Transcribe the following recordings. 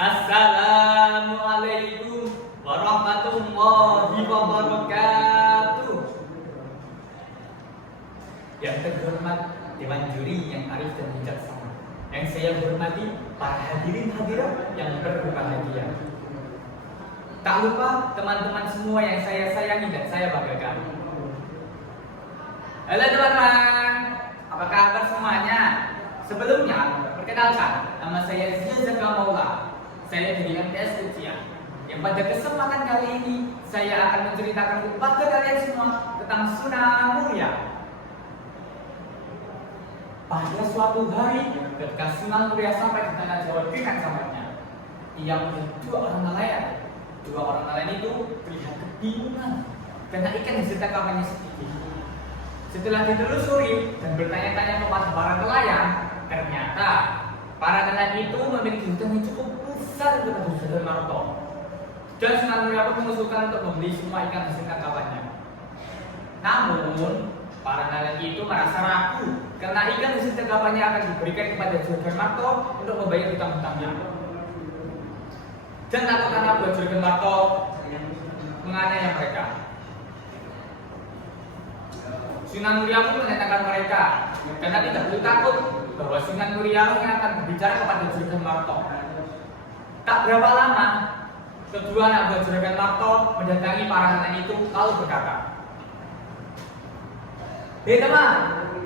Assalamualaikum warahmatullahi wabarakatuh. Yang terhormat Dewan Juri yang arif dan bijaksana, yang saya hormati para hadirin hadirat yang berbahagia. Tak lupa teman-teman semua yang saya sayangi dan saya banggakan. Halo teman-teman, apa kabar semuanya? Sebelumnya, perkenalkan, nama saya Ziyazaka Maula. Saya dari MTS Ujian. Yang pada kesempatan kali ini saya akan menceritakan kepada kalian semua tentang Sunan Muria. Pada suatu hari, ketika Sunan Muria sampai di tanah Jawa dengan sahabatnya, ia melihat dua orang nelayan. Dua orang nelayan itu terlihat kebingungan karena ikan hasil tangkapannya sedikit. Setelah ditelusuri dan bertanya-tanya kepada para nelayan, ternyata para nelayan itu memiliki hutang yang cukup besar kepada Sunan Marto. Dan Sunan Muria pun mengusulkan untuk membeli semua ikan hasil tangkapannya. Namun, para nelayan itu merasa ragu karena ikan hasil tangkapannya akan diberikan kepada Sunan Marto untuk membayar hutang-hutangnya. Dan takut karena buat Sunan Marto menganiaya mereka. Sunan Muria pun menyatakan mereka karena tidak perlu takut bahwa Sunan Muria yang akan berbicara kepada Juragan Marto. Tak berapa lama, kedua anak buah Juragan Marto mendatangi para nelayan itu lalu berkata, "Hei teman,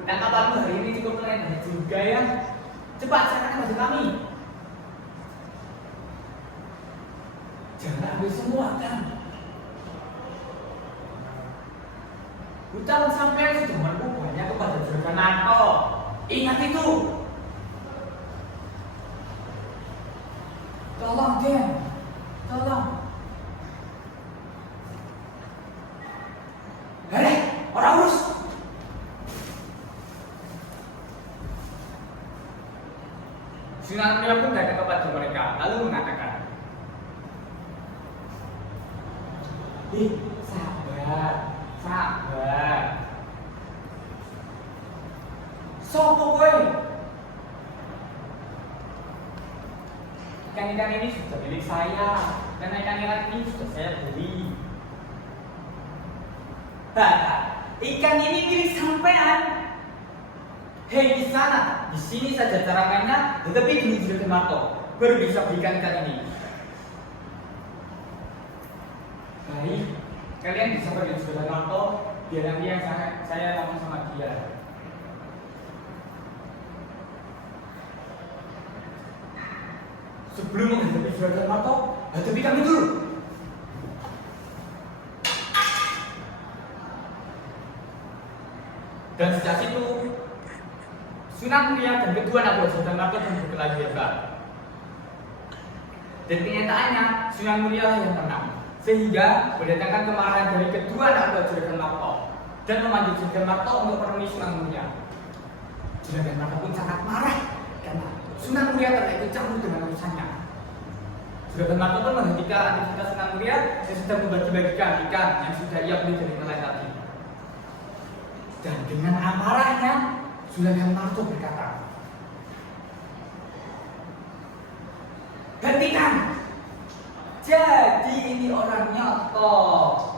tangkapanmu hari ini cukup menarik juga ya. Cepat serahkan pada kami." "Jangan ambil semua kan. Hutang sampai sudah menumpuk banyak kepada Juragan Marto. Ingat itu." "Tolong Den, tolong." "Hei, orang urus." Sunan Muria pun datang kepada mereka lalu mengatakan, "Sabar, sabar. Sopo kowe? Ikan-ikan ini sudah milik saya, karena ikan-ikan ini sudah saya beli." "Ikan ini milik sampean. Hei di sana, di sini saja cara mainnya, tetapi demi Juragan Marto baru bisa belikan ikan ini." "Baik, kalian bisa pergi ke Juragan Marto, biar nanti yang saya ngomong sama dia." "Sebelum menghadapi Juragan Marto, hadapi kami dulu." Dan sejak situ, Sunan Muria dan kedua anak buah Juragan Marto pun berkelahi hebat. Dan kenyataannya, Sunan Muria yang menang, sehingga mendatangkan kemarahan dari kedua anak buah Juragan Marto dan memanggil Juragan Marto untuk menemui Sunan Muria. Juragan Marto pun sangat marah karena Sunan Muria telah ikut campur dengan urusannya. Juragan Marto pun menghentikan aktivitas Sunan Muria yang sedang membagi-bagikan ikan yang sudah ia beli dari nelayan tadi. Dan dengan amarahnya, Juragan Marto berkata, "Hentikan! Jadi ini orangnya toh."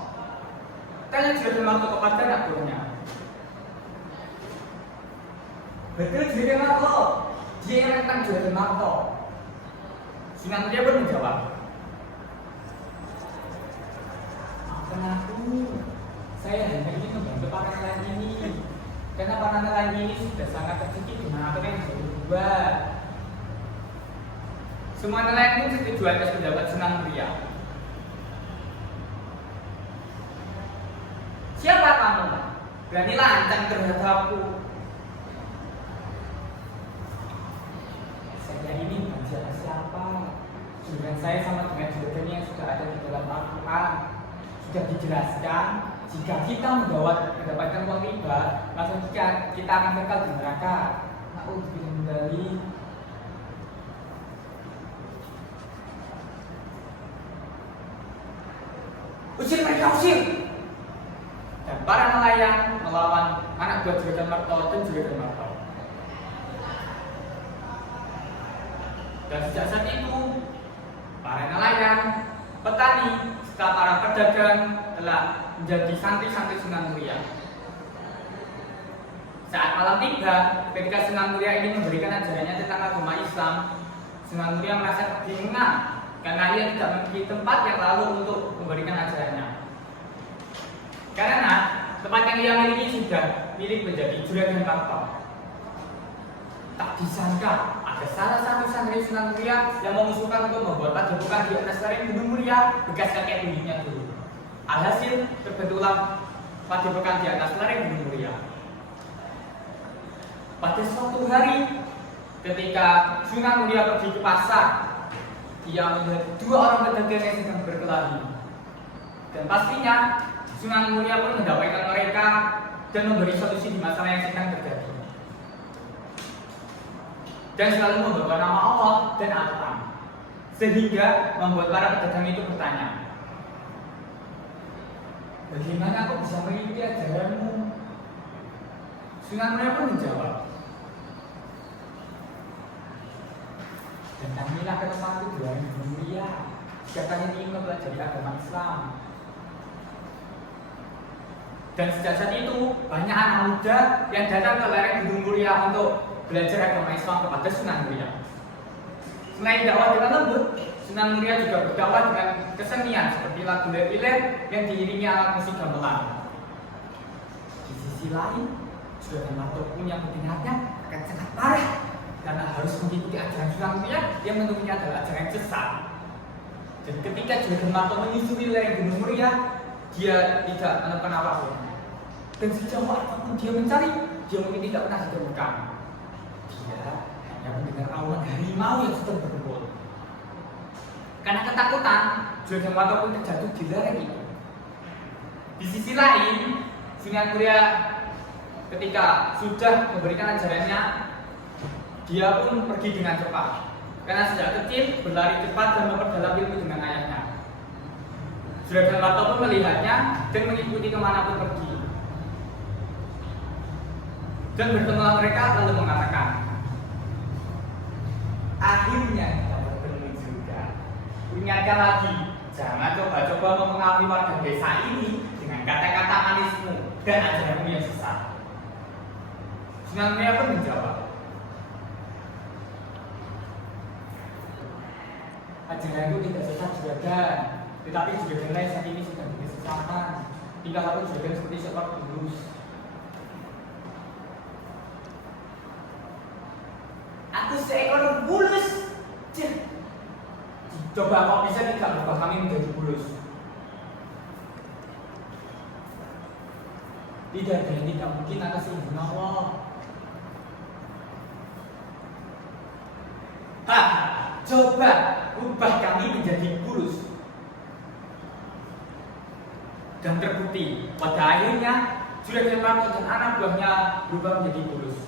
Tanya Juragan Marto kepada anak buahnya. "Betul Juragan Marto, dia yang menentang Juragan Marto." Sunan Muria pun menjawab, "Maafkan aku, saya hanya ingin membantu para nelayan ini, karena para nelayan ini sudah sangat tercekik dengan apa yang saya buat." Semua nelayan pun setuju atas pendapat Sunan Muria. "Siapa kamu? Berani lancang terhadapku?" "Saya ini bukan siapa-siapa. Juragan saya sama dengan juragan yang sudah ada di dalam Al-Quran. Sudah dijelaskan, jika kita mendapatkan uang riba, maka kita akan kekal di neraka. Na'udzubillah min dzalik." "Usir mereka, usir!" Dan para nelayan melawan anak buah Juragan Marto dan Juragan Marto. Dan sejak saat itu, para nelayan, petani, serta para pedagang telah menjadi santri-santri Sunan Muria. Saat malam tiba, ketika Sunan Muria ini memberikan ajarannya tentang agama Islam, Sunan Muria merasa kebingungan karena ia tidak memiliki tempat yang lalu untuk memberikan ajarannya. Karena tempat yang ia miliki sudah milik menjadi Juragan Marto. Tak disangka ada salah satu santri Sunan Muria yang mengusulkan untuk membuat padepokan di atas lereng Gunung Muria bekas kakek buyutnya dulu. Alhasil terbentuklah padepokan di atas lereng Gunung Muria. Pada suatu hari, ketika Sunan Muria pergi ke pasar, ia melihat dua orang pedagang yang sedang berkelahi. Dan pastinya Sunan Muria pun mendapatkan mereka dan memberi solusi di masalah yang sedang terjadi. Dan selalu membawa nama Allah dan Al-Quran, sehingga membuat para pedagang itu bertanya, bagaimana aku bisa mengikuti ajaranmu? Sunan Muria pun menjawab, dan kamilah ke tempatku di lereng Gunung Muria, siapa yang ingin mempelajari agama Islam. Dan sejak saat itu banyak anak muda yang datang ke lereng Gunung Muria untuk belajar agama Islam kepada Sunan Muria. Selain dakwah dengan lembut, Sunan Muria juga berdakwah dengan kesenian seperti lagu Lep-Lep yang diiringi alat musik gamelan. Di sisi lain, Juragan Marto punya kebenarannya akan sangat parah karena harus mengikuti ajaran Sunan Muria yang menurutnya adalah ajaran sesat. Dan ketika Juragan Marto menyusuri lereng Gunung Muria, dia tidak menemukan apapun. Dan sejauh apapun dia mencari, dia mungkin tidak pernah ditemukan. Dia hanya mendengar awan harimau yang sedang berkumpul. Karena ketakutan, Juragan Marto pun terjatuh di lereng itu. Di sisi lain, Sunan Muria ketika sudah memberikan ajarannya, dia pun pergi dengan cepat. Karena sejak kecil berlari cepat dan memperdalam ilmu dengan ayahnya. Juragan Marto pun melihatnya dan mengikuti kemanapun pergi. Dan bertemulah mereka lalu mengatakan, akhirnya kita bertemu juga. Ingatkan lagi, jangan coba-coba mempengaruhi warga desa ini dengan kata-kata manismu dan ajaranmu yang sesat. Sunan Muria pun menjawab, ajaranku tidak sesat Juragan, tetapi Juragan lain saat ini sedang kesesatan. Tinggal aku Juragan seperti sepak bulus. Aku seekor bulus. Coba kau bisa tidak berubah kami menjadi bulus? Tidak ada yang tidak mungkin atas izin Allah. Coba ubah kami menjadi bulus. Dan terbukti pada akhirnya Juragan Marto dan anak buahnya berubah menjadi bulus.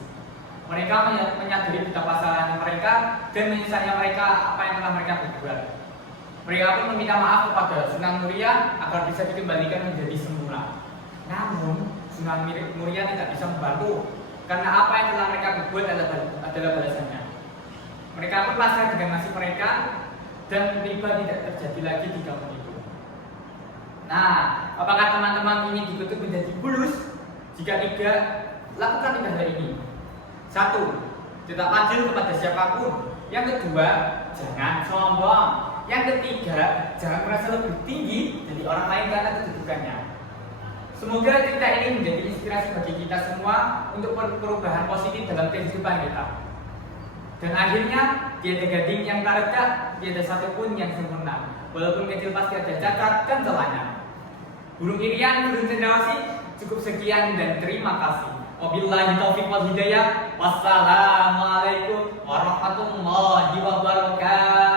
Mereka menyadari betapa salahnya mereka dan menyesali mereka apa yang telah mereka berbuat. Mereka pun meminta maaf kepada Sunan Muria agar bisa dikembalikan menjadi semula. Namun Sunan Muria tidak bisa membantu karena apa yang telah mereka berbuat adalah balasannya. Mereka pun pasrah dengan nasib mereka dan riba tidak terjadi lagi di kampung itu. Nah, apakah teman-teman ingin dikutuk menjadi bulus? Jika tidak, lakukan tiga hal ini. 1. Tetap adil kepada siapapun. Yang kedua, jangan sombong. Yang ketiga, jangan merasa lebih tinggi dari orang lain karena kedudukannya. Semoga cerita ini menjadi inspirasi bagi kita semua untuk perubahan positif dalam kehidupan kita. Dan akhirnya, tiada gading yang tak redak, tiada satupun yang sempurna. Walaupun kecil pasti ada cacat dan celahnya. Burung Irian, burung cendrawasih, cukup sekian dan terima kasih. Wabillahi taufiq wal hidayah. Wassalamualaikum warahmatullahi wabarakatuh.